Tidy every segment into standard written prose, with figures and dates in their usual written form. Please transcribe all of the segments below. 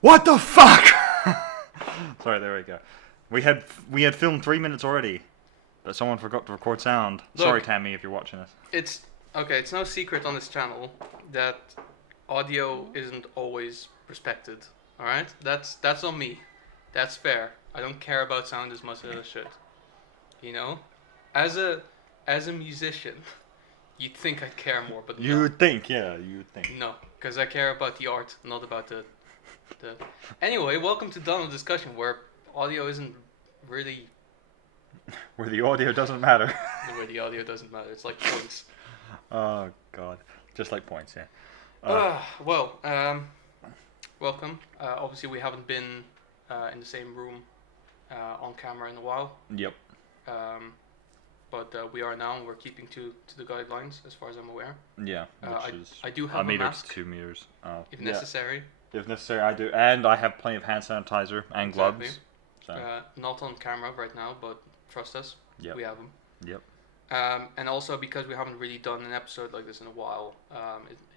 What the fuck? Sorry, there we go. We had filmed 3 minutes already, but someone forgot to record sound. Sorry, Look, Tammy, if you're watching this. it's okay. It's no secret on this channel that audio isn't always respected. All right, that's on me. That's fair. I don't care about sound as much as I should. You know, as a as a musician, you'd think I'd care more, but You no, would think, yeah, you would think. no, because I care about the art, not about the. Anyway, welcome to Donald Discussion, where audio isn't really Where the audio doesn't matter. where the audio doesn't matter. It's like points. Oh god, just like points, yeah. Well, welcome. Obviously, we haven't been in the same room on camera in a while, Yep. but we are now, and we're keeping to the guidelines as far as I'm aware. Yeah, I which is I do a have a meter to mask 2 meters. Oh, if yeah. necessary. If necessary, I do, and I have plenty of hand sanitizer and gloves. Exactly. So. Not on camera right now, but trust us, Yep. we have them. Yep. And also because we haven't really done an episode like this in a while,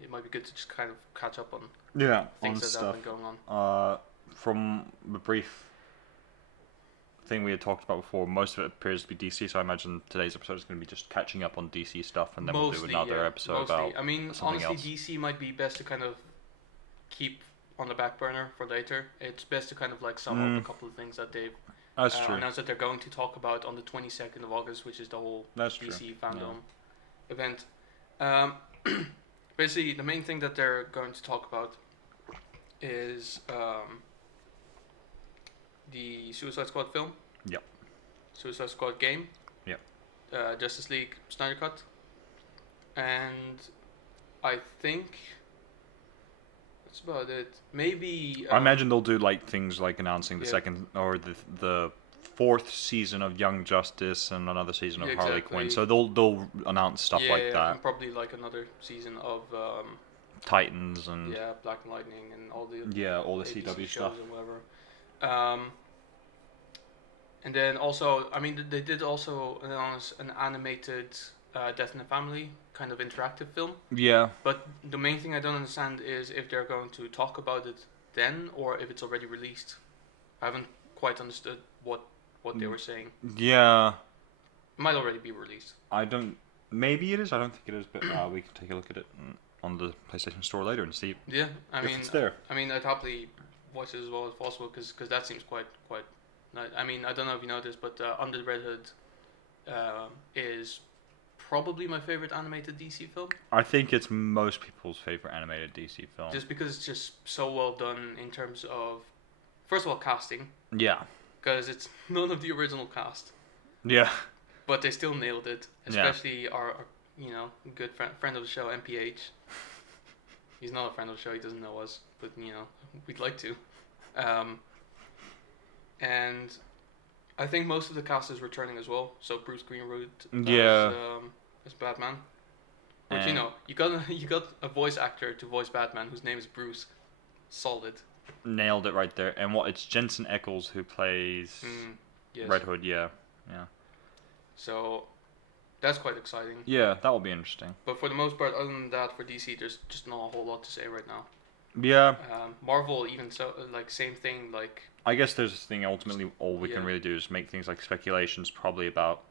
it might be good to just kind of catch up on Yeah, things on that stuff. have been going on. From the brief thing we had talked about before, most of it appears to be DC, so I imagine today's episode is going to be just catching up on DC stuff, and then we'll do another episode about I mean, something honestly, else. DC might be best to kind of keep on the back burner for later. It's best to kind of like sum up a couple of things that they've That's true. announced that they're going to talk about on the 22nd of August, which is the whole That's DC true. fandom event. Basically, the main thing that they're going to talk about is the Suicide Squad film. Yep. Suicide Squad game. Yep. Justice League Snyder Cut. And I think that's about it. Maybe. I imagine they'll do like things like announcing the Yeah. second or the fourth season of Young Justice and another season of Yeah, Harley exactly. Quinn. So they'll announce stuff yeah, like yeah, that. and probably like another season of Titans and Black and Lightning and all the all the ABC CW shows stuff. and whatever. And then also, I mean, they did also announce an animated Death in the Family kind of interactive film. Yeah. But the main thing I don't understand is if they're going to talk about it then or if it's already released. I haven't quite understood what they were saying. Yeah. It might already be released. I don't. Maybe it is. I don't think it is, but we can take a look at it on the PlayStation Store later and see Yeah, I if mean, it's there. I mean, I'd happily watch it as well as possible because that seems quite. I mean, I don't know if you know this, but Under the Red Hood is probably my favorite animated DC film. I think it's most people's favorite animated DC film. Just because it's just so well done in terms of, first of all, casting, Yeah. because it's none of the original cast, Yeah. but they still nailed it. Especially our good friend of the show, MPH. He's not a friend of the show. He doesn't know us, but we'd like to. And I think most of the cast is returning as well. So Bruce Greenwood as Batman. Which you got a voice actor to voice Batman whose name is Bruce. Solid. Nailed it right there. And it's Jensen Ackles who plays Yes. Red Hood. Yeah. So that's quite exciting. Yeah, that will be interesting. But for the most part, other than that, for DC, there's just not a whole lot to say right now. Yeah. Marvel, even so, like same thing. Like I guess there's this thing. Ultimately, all we can Yeah. really do is make things like speculations, probably about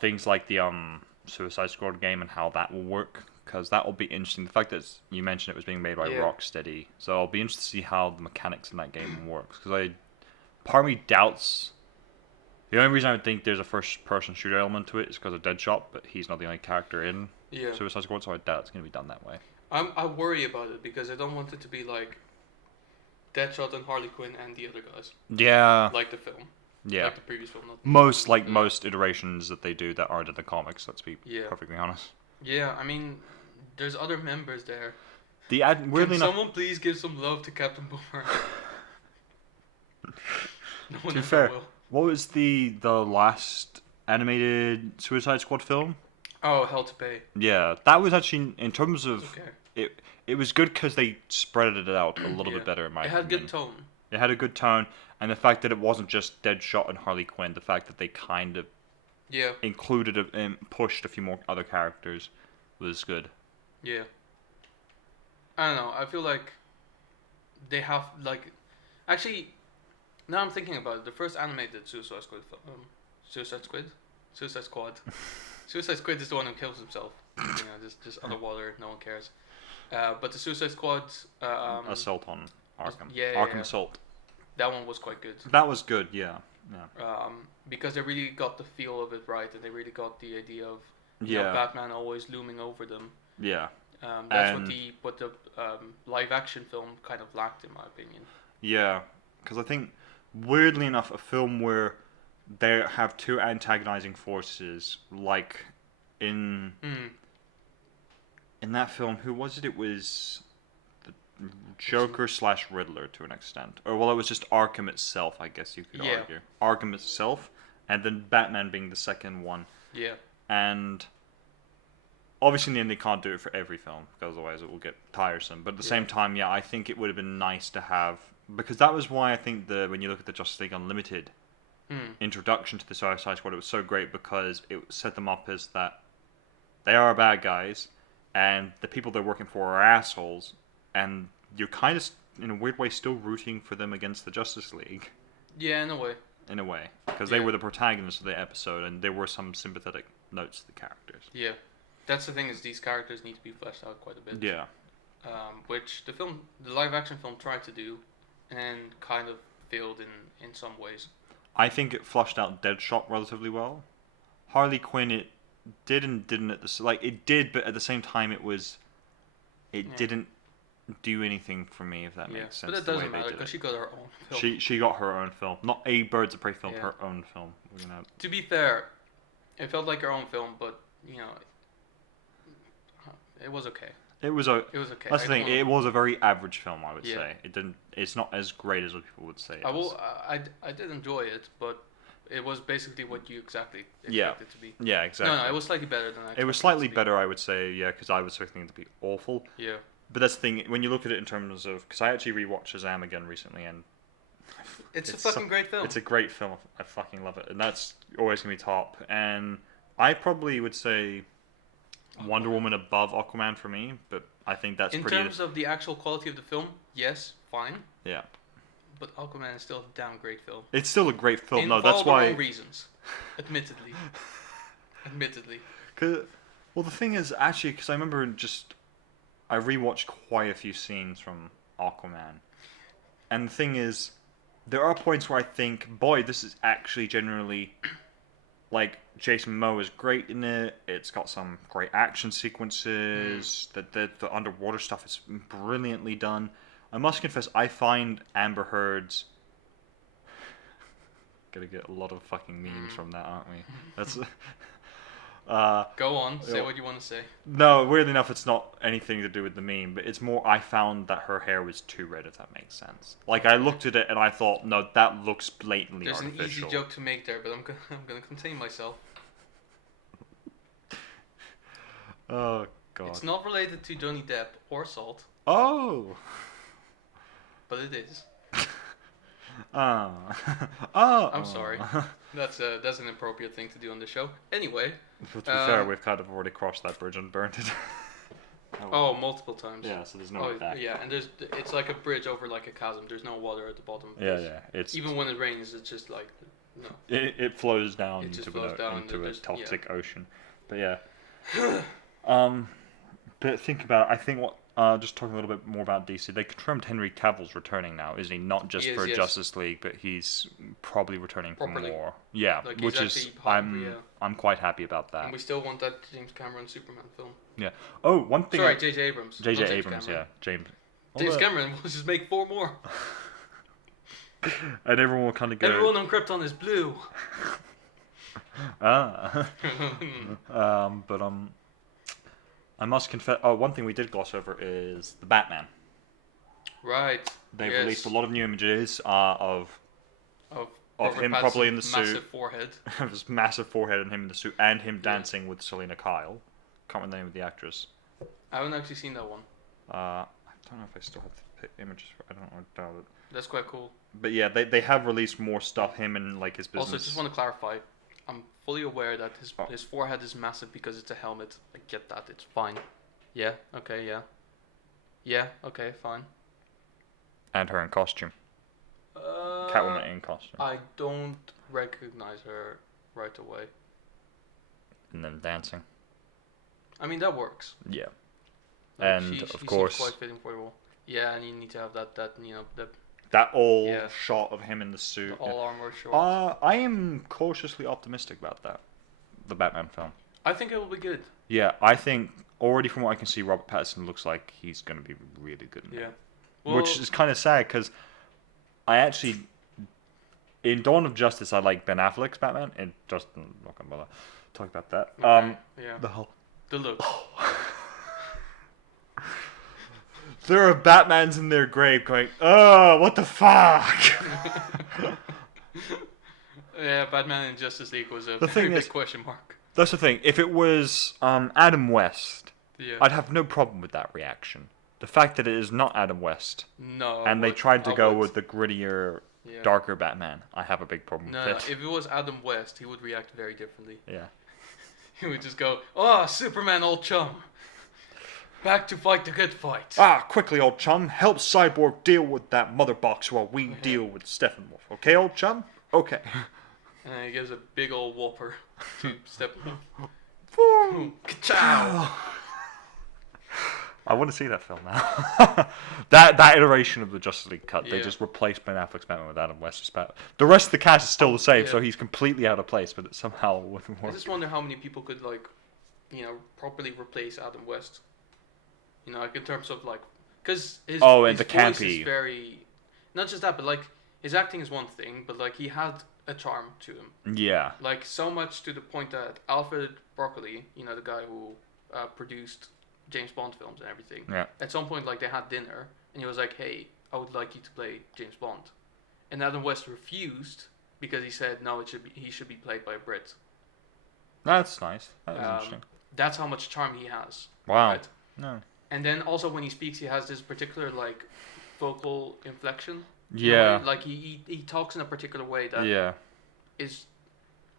things like the Suicide Squad game and how that will work, because that will be interesting. The fact that you mentioned it was being made by Yeah. Rocksteady, so I'll be interested to see how the mechanics in that game works. Because part of me doubts. The only reason I would think there's a first-person shooter element to it is because of Deadshot, but he's not the only character in Suicide Squad, so I doubt it's going to be done that way. I worry about it because I don't want it to be like Deadshot and Harley Quinn and the other guys, Yeah. like the film, Yeah. like the previous film. Not Most iterations that they do that aren't in the comics. Let's be Yeah. perfectly honest. Yeah, I mean, there's other members there. Weirdly Can enough, someone please give some love to Captain Boomerang? No one To be ever fair, will. what was the last animated Suicide Squad film? Oh, Hell to Pay. Yeah, that was actually, in terms of Okay. it was good because they spread it out a little Yeah. bit better in my It had opinion. good tone. It had a good tone, and the fact that it wasn't just Deadshot and Harley Quinn, the fact that they kind of Yeah, included and pushed a few more other characters was good. yeah. I don't know. I feel like they have like, actually, now I'm thinking about it. The first animated Suicide Squad film, Suicide Squad. Suicide Squad is the one who kills himself. Just underwater, no one cares. But the Suicide Squad, Assault on Arkham. yeah, Arkham Assault. that one was quite good. That was good, yeah. Because they really got the feel of it right, and they really got the idea of you know, Batman always looming over them. Yeah. That's what the live action film kind of lacked, in my opinion. Yeah, because I think, weirdly enough, a film where they have two antagonizing forces, like in that film, who was it? It was the Joker / Riddler to an extent. Or, well, it was just Arkham itself, I guess you could argue. Arkham itself, and then Batman being the second one. Yeah. And obviously in the end they can't do it for every film, because otherwise it will get tiresome. But at the same time, I think it would have been nice to have, because that was why I think when you look at the Justice League Unlimited introduction to the Suicide Squad, it was so great because it set them up as that they are bad guys, and the people they're working for are assholes, and you're kind of, in a weird way, still rooting for them against the Justice League. Yeah, in a way. In a way. Because they were the protagonists of the episode, and there were some sympathetic notes to the characters. Yeah. That's the thing, is these characters need to be fleshed out quite a bit. Yeah. Which the live action film tried to do, and kind of failed in some ways. I think it flushed out Deadshot relatively well. Harley Quinn, it did and didn't at the it did, but at the same time it didn't do anything for me, if that makes sense. But it doesn't matter because she got her own film. She got her own film, not a Birds of Prey film, her own film. To be fair, it felt like her own film, but you know, it was okay. It was okay. That's the thing. It was a very average film, I would say. It didn't. It's not as great as what people would say. I did enjoy it, but it was basically what you exactly expected it to be. Yeah, exactly. No, it was slightly better than I expected. It was slightly better, I would say. Yeah, because I was expecting it to be awful. Yeah. But that's the thing. When you look at it in terms of, because I actually rewatched Shazam again recently, and it's a fucking great film. It's a great film. I fucking love it, and that's always gonna be top. And I probably would say Wonder Woman above Aquaman for me, but I think that's in pretty... terms of the actual quality of the film, yes, fine. Yeah. But Aquaman is still a damn great film. It's still a great film. For that's all why. The wrong reasons, admittedly. Well, the thing is, actually, because I remember I rewatched quite a few scenes from Aquaman, and the thing is, there are points where I think, boy, this is actually generally, like, Jason Momoa is great in it. It's got some great action sequences. The underwater stuff is brilliantly done. I must confess, I find Amber Heard's... Gonna get a lot of fucking memes from that, aren't we? That's... Go on, say what you want to say. No, weirdly enough, it's not anything to do with the meme, but it's more I found that her hair was too red, if that makes sense. Like, I looked at it and I thought, no, that looks blatantly artificial. There's an easy joke to make there, but I'm gonna contain myself. Oh, God. It's not related to Johnny Depp or Salt. Oh! But it is. Oh. I'm sorry. That's an appropriate thing to do on the show. Anyway. To be fair, we've kind of already crossed that bridge and burnt it. Multiple times. Yeah, so there's no way back. Yeah, and it's like a bridge over like a chasm. There's no water at the bottom. Yeah. It's even when it rains, it's just like no. It flows down into a toxic ocean. But yeah. But think about it. I think what. Just talking a little bit more about DC. They confirmed Henry Cavill's returning now, isn't he? Not just for Justice League, but he's probably returning for more. Yeah, like which is I'm quite happy about that. And we still want that James Cameron Superman film. Yeah. Oh, one thing. Sorry, J.J. Abrams. J.J. Abrams, Cameron. yeah, James. James Cameron will just make 4 more. And everyone will kind of go. Everyone on Krypton is blue. I must confess. Oh, one thing we did gloss over is the Batman. Right. They've released a lot of new images of him probably in the suit. Massive forehead. Of his massive forehead and him in the suit, and him dancing with Selena Kyle. Can't remember the name of the actress. I haven't actually seen that one. I don't know if I still have the images. I don't know. I doubt it. That's quite cool. But yeah, they have released more stuff. Him and like his business. Also, just want to clarify. I'm fully aware that his forehead is massive because it's a helmet. I get that. It's fine. Yeah. Okay. Yeah. Yeah. Okay. Fine. And her in costume. Uh, Catwoman in costume. I don't recognize her right away. And then dancing. I mean, that works. Yeah. Like, And she of seems course, quite fitting for the role. Yeah, and you need to have that that old Yeah. shot of him in the suit. all armor shorts. I am cautiously optimistic about that. The Batman film. I think it will be good. Yeah, I think already from what I can see, Robert Pattinson looks like he's going to be really good in Yeah. it. Well, Which is kind of sad because I actually, in Dawn of Justice, I like Ben Affleck's Batman. And just I'm not gonna bother talk about that. okay, yeah. The whole The look. there are Batmans in their grave going, oh, what the fuck? Yeah, Batman in Justice League was a The very thing big is- question mark. That's the thing. If it was Adam West, Yeah. I'd have no problem with that reaction. The fact that it is not Adam West, No. and they but tried to I go would- with the grittier, yeah. darker Batman, I have a big problem No, with it. if it was Adam West, he would react very differently. Yeah. He would just go, "Oh, Superman, old chum, back to fight the good fight." Ah, quickly, old chum, help Cyborg deal with that mother box while we deal with Steppenwolf. Okay, old chum? Okay. And he gives a big old whopper to Steppenwolf. Boom. Ka-chow! I want to see that film now. that iteration of the Justice League cut, they Yeah. just replaced Ben Affleck's Batman with Adam West's Batman. The rest of the cast is still the same, Yeah. so he's completely out of place, but it somehow wouldn't I work. just wonder how many people could properly replace Adam West. Like in terms of because his And his the voice campy. is very, not just that, but his acting is one thing, but he had a charm to him. Yeah. So much to the point that Alfred Broccoli, the guy who produced James Bond films and everything, Yeah. at some point they had dinner and he was like, "Hey, I would like you to play James Bond," and Adam West refused because he said no, he should be played by a Brit. That's nice. That was interesting. That's how much charm he has. Wow. Right? No. And then also when he speaks, he has this particular vocal inflection. Yeah. He talks in a particular way that Yeah. is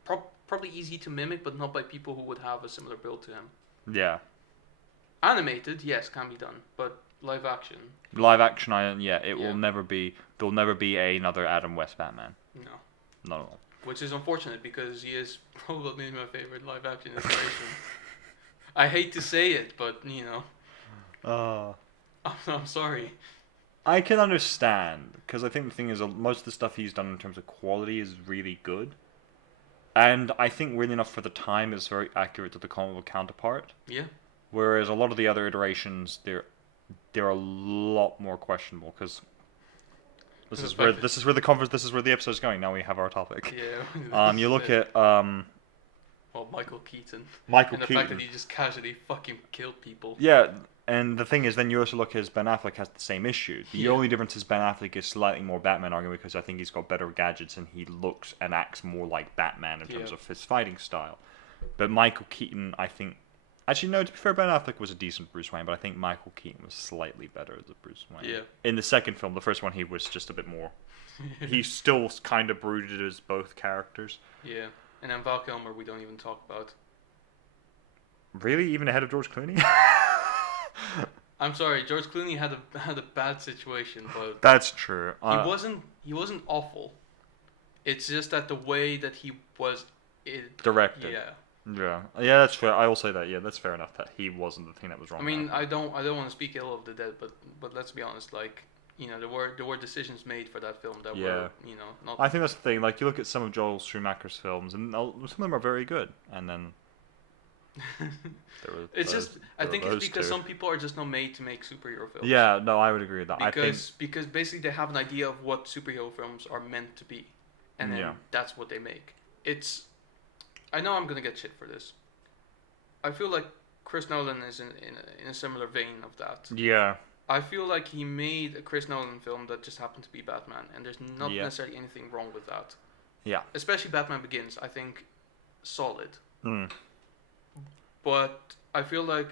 probably easy to mimic, but not by people who would have a similar build to him. Yeah. Animated, yes, can be done, but live action, Live action, it Yeah. will never be. There'll never be another Adam West Batman. no. Not at all. Which is unfortunate because he is probably my favorite live action inspiration. I hate to say it, but I'm sorry. I can understand because I think the thing is most of the stuff he's done in terms of quality is really good, and I think weirdly enough for the time is very accurate to the comic book counterpart. Yeah. Whereas a lot of the other iterations, they're a lot more questionable because this is where the episode's going. Now we have our topic. Yeah. You look at Michael Keaton. Michael And the Keaton. fact that he just casually fucking killed people. Yeah, and the thing is, then you also look at Ben Affleck has the same issue. The Yeah. only difference is Ben Affleck is slightly more Batman argument because I think he's got better gadgets and he looks and acts more like Batman in terms Yeah. of his fighting style. But Michael Keaton, I think, actually no, to be fair, Ben Affleck was a decent Bruce Wayne, but I think Michael Keaton was slightly better as a Bruce Wayne. Yeah. In the second film, the first one, he was just a bit more. He still kind of brooded as both characters. Yeah. And then Val Kilmer, we don't even talk about. Really, even ahead of George Clooney. I'm sorry, George Clooney had a bad situation, but That's true. he wasn't awful. It's just that the way that he was Directed. Yeah. Yeah, that's fair. I will say that. Yeah, that's fair enough. That he wasn't the thing that was wrong. I mean, about I it. don't want to speak ill of the dead, but let's be honest. There were decisions made for that film that were not. I think that's the thing. Like, you look at some of Joel Schumacher's films, and some of them are very good, and then there were It's those- just I there think were it's those because two. some people are just not made to make superhero films. Yeah, no, I would agree with that. I think Because basically they have an idea of what superhero films are meant to be, and then Yeah. that's what they make. I know I'm gonna get shit for this. I feel like Chris Nolan is in a similar vein of that. yeah, I feel like he made a Chris Nolan film that just happened to be Batman, and there's not Yeah. necessarily anything wrong with that. yeah. Especially Batman Begins, I think, solid. Mm. But I feel like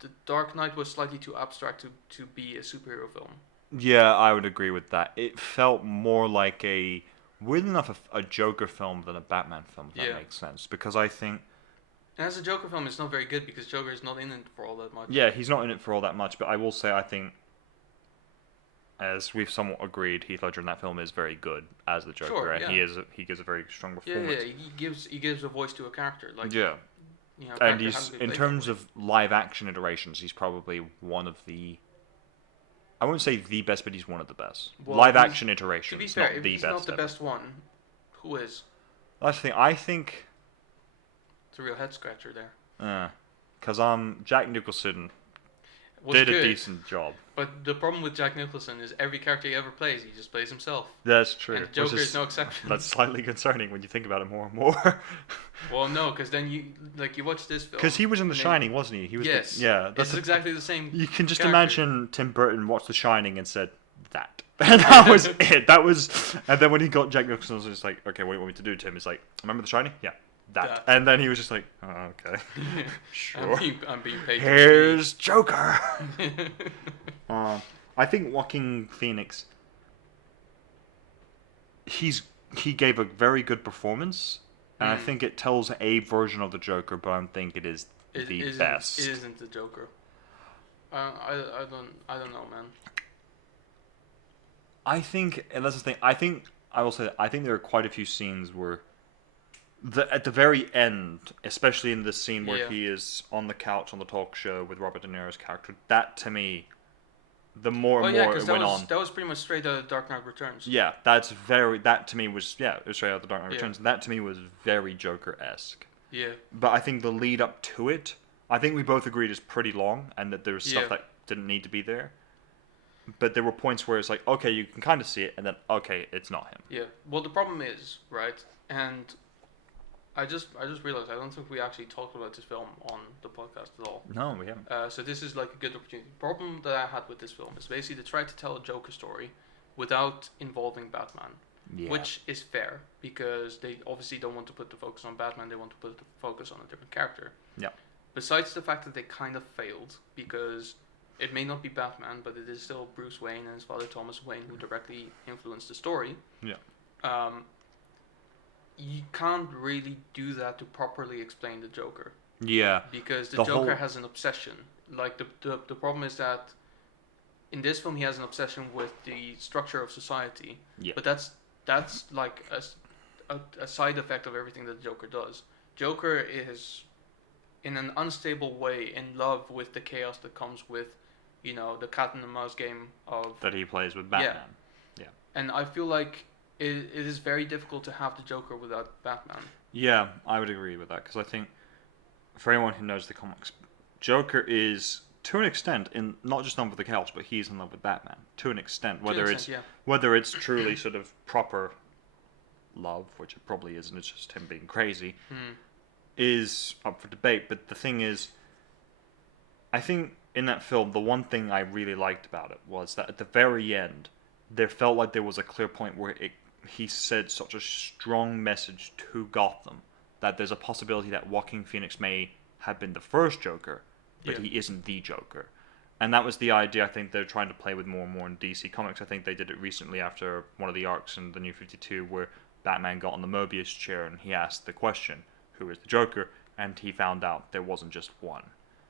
The Dark Knight was slightly too abstract to be a superhero film. Yeah, I would agree with that. It felt more like weirdly enough, a Joker film than a Batman film, if that Yeah. makes sense. Because I think, And as a Joker film, it's not very good because Joker is not in it for all that much. yeah, he's not in it for all that much, but I will say, I think as we've somewhat agreed, Heath Ledger in that film is very good as the Joker, Sure, and yeah. he gives a very strong Yeah, performance. he gives a voice to a character. Like, Yeah, you know, a and character he's hasn't been in played terms that way. of live action iterations, he's probably one of the. I won't say the best, but he's one of the best. Well, Live he's- action iterations, To be fair, not if the he's best. not the ever. best one, who is? That's the thing. I think, It's a real head scratcher there. because Jack Nicholson Was did good, a decent job. but the problem with Jack Nicholson is every character he ever plays, he just plays himself. That's true. And the Joker which is no exception. That's slightly concerning when you think about it more and more. Well, no, because then you watch this film. Because he was in The and then- Shining, wasn't he? He was. Yes. Yeah. It's exactly the same. You can just character. imagine Tim Burton watched The Shining and said that, and that was it. That was, and then when he got Jack Nicholson, was just like, okay, what do you want me to do, Tim? He's like, remember The Shining? Yeah, that. And then he was just like, oh, okay, sure. I'm being paid. Here's Joker. I think Joaquin Phoenix. He gave a very good performance, and I think it tells a version of the Joker, but I don't think it is the best. It isn't the Joker. I don't know, man. I think, and that's the thing. I will say that I think there are quite a few scenes where, at the very end, especially in the scene where he is on the couch on the talk show with Robert De Niro's character, that to me, the more and more it went on. That was pretty much straight out of Dark Knight Returns. Yeah, that to me was it was straight out of the Dark Knight Returns. That to me was very Joker-esque. Yeah. But I think the lead up to it, I think we both agreed is pretty long, and that there was stuff that didn't need to be there. But there were points where it's like, okay, you can kind of see it, and then, okay, it's not him. Yeah. Well, the problem is, right, and I just realized I don't think we actually talked about this film on the podcast at all. No, we haven't. So this is like a good opportunity. The problem that I had with this film is basically to try to tell a Joker story without involving Batman. Yeah. Which is fair, because they obviously don't want to put the focus on Batman, they want to put the focus on a different character. Yeah. Besides the fact that they kind of failed, because it may not be Batman, but it is still Bruce Wayne and his father Thomas Wayne who directly influenced the story. Yeah. You can't really do that to properly explain the Joker. Yeah. Because the The Joker whole- has an obsession. Like, the problem is that in this film he has an obsession with the structure of society. Yeah. But that's like a side effect of everything that the Joker does. Joker is, in an unstable way, in love with the chaos that comes with, you know, the cat and the mouse game of... That he plays with Batman. Yeah. And I feel like it is very difficult to have the Joker without Batman. Yeah, I would agree with that, because I think, for anyone who knows the comics, Joker is, to an extent, in not just in love with the chaos, but he's in love with Batman. To an extent, whether it's truly sort of proper love, which it probably isn't, it's just him being crazy, is up for debate. But the thing is, I think in that film, the one thing I really liked about it was that at the very end, there felt like there was a clear point where he said such a strong message to Gotham that there's a possibility that Joaquin Phoenix may have been the first Joker, but he isn't the Joker. And that was the idea I think they're trying to play with more and more in DC Comics. I think they did it recently after one of the arcs in the New 52 where Batman got on the Mobius chair and he asked the question, who is the Joker? And he found out there wasn't just one.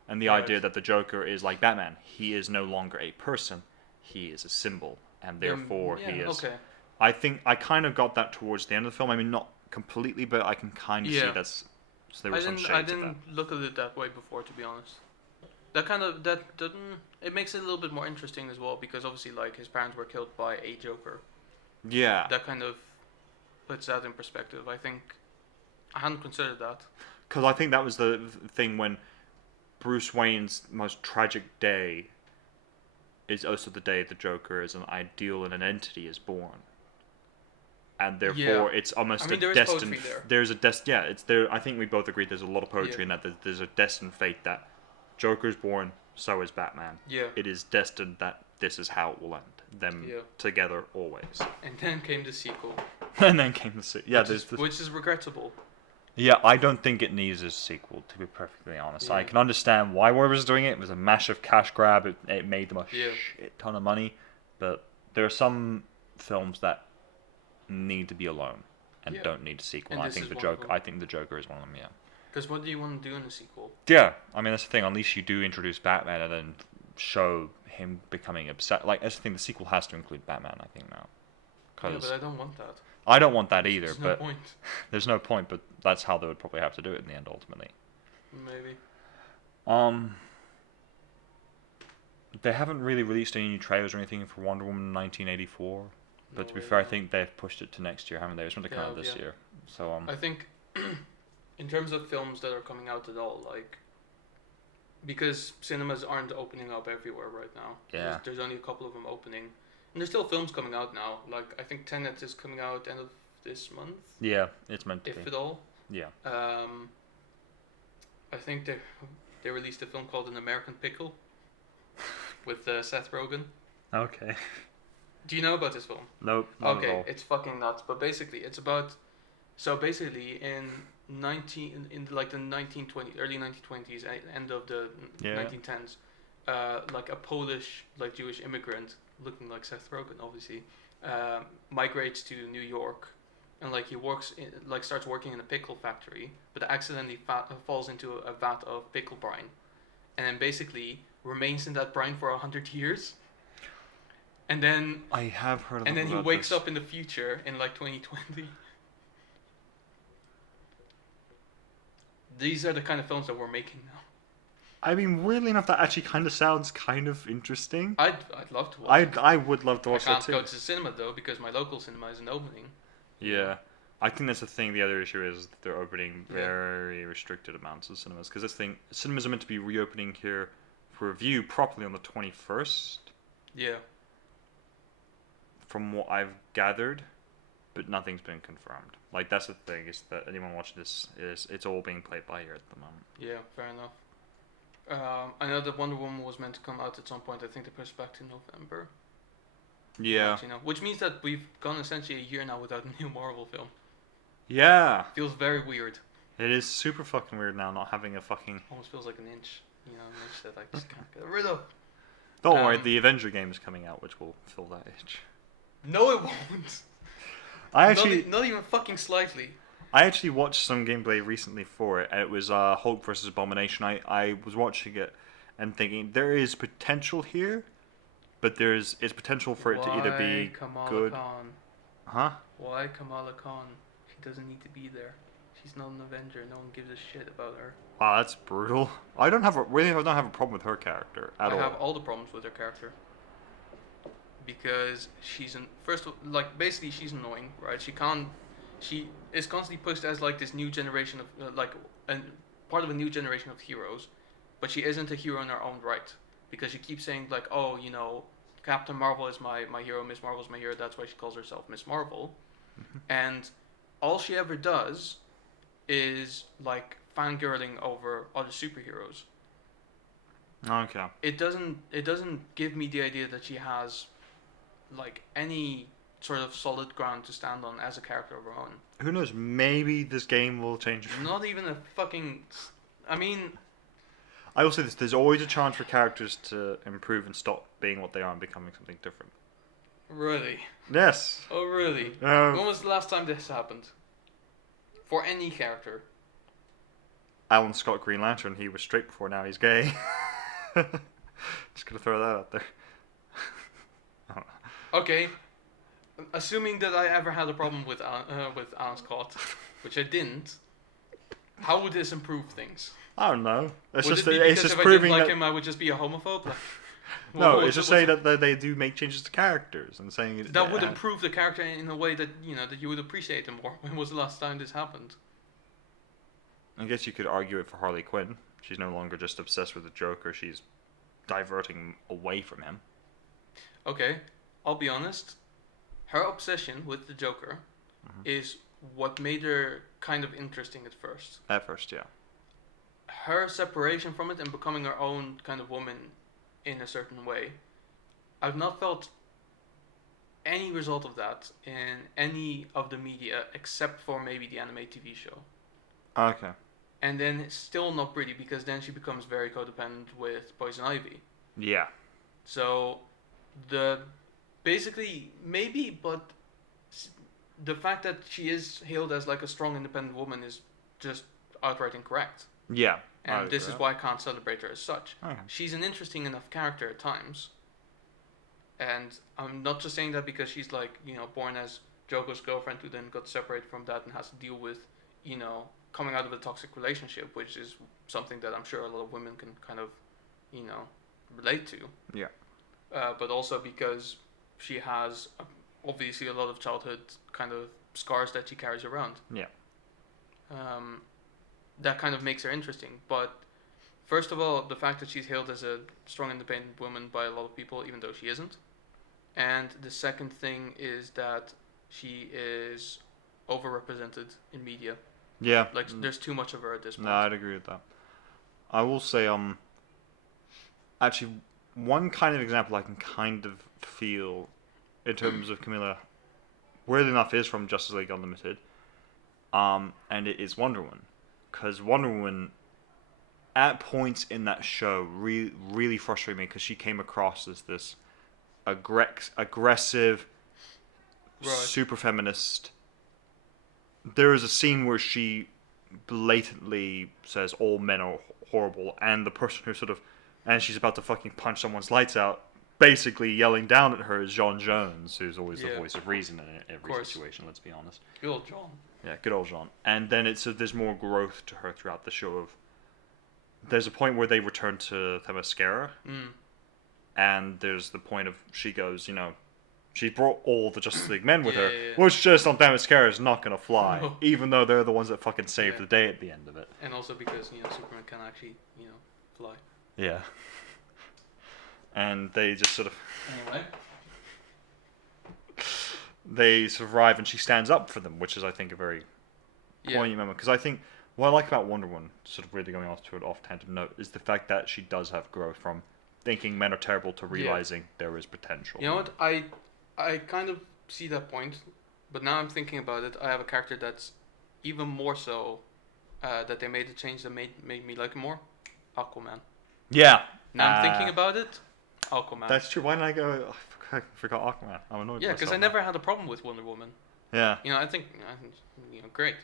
And the idea that the Joker is like Batman. He is no longer a person. He is a symbol. And therefore he is... Okay. I think I kind of got that towards the end of the film. I mean, not completely, but I can kind of see that's... So there were some shades I of that. didn't look at it that way before, to be honest. That didn't... It makes it a little bit more interesting as well, because obviously, like, his parents were killed by a Joker. Yeah. That kind of puts that in perspective. I think I hadn't considered that. Because I think that was the thing when Bruce Wayne's most tragic day is also the day the Joker as an ideal and an entity is born. And therefore, it's almost there a is destined... poetry there. There's a it's there. I think we both agreed there's a lot of poetry in that. There's a destined fate that Joker's born, so is Batman. Yeah. It is destined that this is how it will end. Them together always. And then came the sequel. And then came the which is regrettable. Yeah, I don't think it needs a sequel, to be perfectly honest. Yeah. I can understand why Warner was doing it. It was a massive cash grab. It made them a shit ton of money. But there are some films that need to be alone and don't need a sequel. And I think the Joker is one of them, yeah. Because what do you want to do in a sequel? Yeah, I mean, that's the thing. Unless you do introduce Batman and then show him becoming obsessed. Like, that's the thing. The sequel has to include Batman, I think now. Yeah, but I don't want that. I don't want that either. There's no but point. there's no point. But that's how they would probably have to do it in the end, ultimately. Maybe. They haven't really released any new trailers or anything for Wonder Woman 1984. But to be fair, I think they've pushed it to next year, haven't they? It's meant to come out this year. So I think, in terms of films that are coming out at all, like, because cinemas aren't opening up everywhere right now. Yeah. There's only a couple of them opening, and there's still films coming out now. Like, I think Tenet is coming out end of this month. Yeah, it's meant to if be. at all. Yeah. I think they released a film called An American Pickle with Seth Rogen. Okay. Do you know about this film? Nope. Not Okay, at all. it's fucking nuts. But basically, it's about. So basically, in like the 1920s, early 1920s, end of the 1910s, like a Polish, like Jewish immigrant, looking like Seth Rogen, obviously, migrates to New York, and like he starts working in a pickle factory, but accidentally falls into a vat of pickle brine, and then basically remains in that brine for 100 years. And then I have heard of and then he about wakes this. up in the future in like 2020. These are the kind of films that we're making now. I mean, weirdly enough, that actually kind of sounds kind of interesting. I'd love to watch it. I would love to watch I that can't too. go to the cinema though because my local cinema isn't opening. Yeah. I think that's the thing. The other issue is that they're opening Yeah. very restricted amounts of cinemas. Because this thing, cinemas are meant to be reopening here for review properly on the 21st, Yeah. from what I've gathered. But nothing's been confirmed. Like, that's the thing, is that anyone watching this, it's all being played by ear at the moment. Yeah, fair enough. I know that Wonder Woman was meant to come out at some point. I think they pushed back to November. Yeah. Actually, no. Which means that we've gone essentially a year now without a new Marvel film. Yeah. Feels very weird. It is super fucking weird now not having a fucking... Almost feels like an inch. You know, an inch that I just can't get rid of. Don't worry, the Avenger game is coming out, which will fill that itch. No, it won't. I actually... Not even fucking slightly. I actually watched some gameplay recently for it, and it was Hulk versus Abomination. I was watching it and thinking, there is potential here, but it's potential for it to either be Kamala good... Khan? Huh? Why Kamala Khan? She doesn't need to be there. She's not an Avenger. No one gives a shit about her. Wow, that's brutal. I don't have a problem with her character at all. I have all the problems with her character. Because she's basically she's annoying, right? She is constantly pushed as like this new generation of part of a new generation of heroes, but she isn't a hero in her own right because she keeps saying like, oh, you know, Captain Marvel is my hero, Miss Marvel is my hero. That's why she calls herself Miss Marvel, and all she ever does is like fangirling over other superheroes. Okay. It doesn't give me the idea that she has like any sort of solid ground to stand on as a character of her own. Who knows? Maybe this game will change. Not even a fucking... I mean... I will say this, there's always a chance for characters to improve and stop being what they are and becoming something different. Really? Yes. Oh, really? When was the last time this happened? For any character? Alan Scott Green Lantern, he was straight before, now he's gay. Just gonna throw that out there. Okay. Assuming that I ever had a problem with Alan Scott, which I didn't, how would this improve things? I don't know. It's Would just it be it's because just if I didn't proving like that him, I would just be a homophobe? Like, no, it's just saying that they do make changes to characters and saying that would improve the character in a way that that you would appreciate him more. When was the last time this happened? I guess you could argue it for Harley Quinn. She's no longer just obsessed with the Joker. She's diverting away from him. Okay, I'll be honest. Her obsession with the Joker is what made her kind of interesting at first. At first, yeah. Her separation from it and becoming her own kind of woman in a certain way, I've not felt any result of that in any of the media except for maybe the anime TV show. Okay. And then it's still not pretty because then she becomes very codependent with Poison Ivy. Yeah. So basically maybe, but the fact that she is hailed as like a strong independent woman is just outright incorrect. Yeah. and I'd this agree. is why I can't celebrate her as such. Okay. She's an interesting enough character at times, and I'm not just saying that because she's like, born as Joko's girlfriend who then got separated from that and has to deal with, coming out of a toxic relationship, which is something that I'm sure a lot of women can kind of, relate to. Yeah. But also because she has obviously a lot of childhood kind of scars that she carries around. Yeah. That kind of makes her interesting. But first of all, the fact that she's hailed as a strong, independent woman by a lot of people, even though she isn't. And the second thing is that she is overrepresented in media. Yeah. Like, there's too much of her at this point. No, I'd agree with that. I will say, actually, one kind of example I can kind of feel in terms of Camilla, weirdly enough, is from Justice League Unlimited, and it is Wonder Woman, because Wonder Woman, at points in that show, really frustrated me because she came across as this aggressive, super feminist. There is a scene where she blatantly says all men are horrible, and the person who and she's about to fucking punch someone's lights out, basically yelling down at her is John Jones, who's always the voice of reason in every situation, let's be honest. Good old John. Yeah, good old John. And then there's more growth to her throughout the show. There's a point where they return to Themyscira, and there's the point of she goes, she brought all the Justice League men with her, which just on Themyscira is not going to fly, even though they're the ones that fucking save the day at the end of it. And also because, Superman can actually, fly. Yeah. And they just Anyway. They survive and she stands up for them, which is, I think, a very poignant moment. Because I think what I like about Wonder Woman, really going off to an off-tangent note, is the fact that she does have growth from thinking men are terrible to realizing there is potential. You know what? I kind of see that point, but now I'm thinking about it. I have a character that's even more so that they made a change that made me like him more. Aquaman. Yeah. Now I'm thinking about it. Aquaman. That's true. Why didn't I go? I forgot Aquaman. I'm annoyed. Yeah, because I never had a problem with Wonder Woman. Yeah. I think great.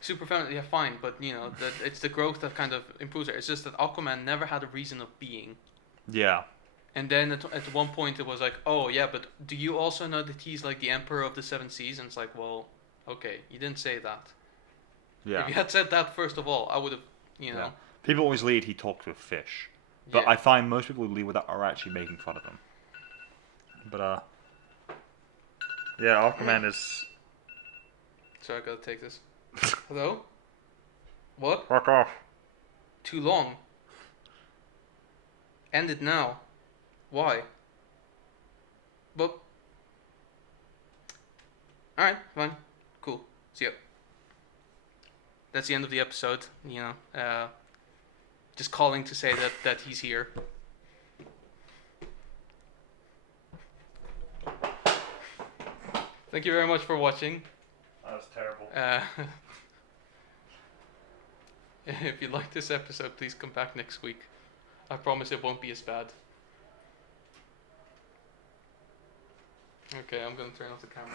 Super feminine. Yeah, fine. But it's the growth that kind of improves her. It's just that Aquaman never had a reason of being. Yeah. And then at one point it was like, oh yeah, but do you also know that he's like the Emperor of the Seven Seas? And it's like, well, okay, you didn't say that. Yeah. If you had said that first of all, I would have, Yeah. People always lead he talked with fish. But I find most people who lead with that are actually making fun of him. But, yeah, Aquaman is... So I gotta take this. Hello? What? Fuck off. Too long. End it now. Why? But... Alright, fine. Cool. See ya. That's the end of the episode, just calling to say that he's here. Thank you very much for watching. That was terrible. If you like this episode, please come back next week. I promise it won't be as bad. Okay, I'm gonna turn off the camera.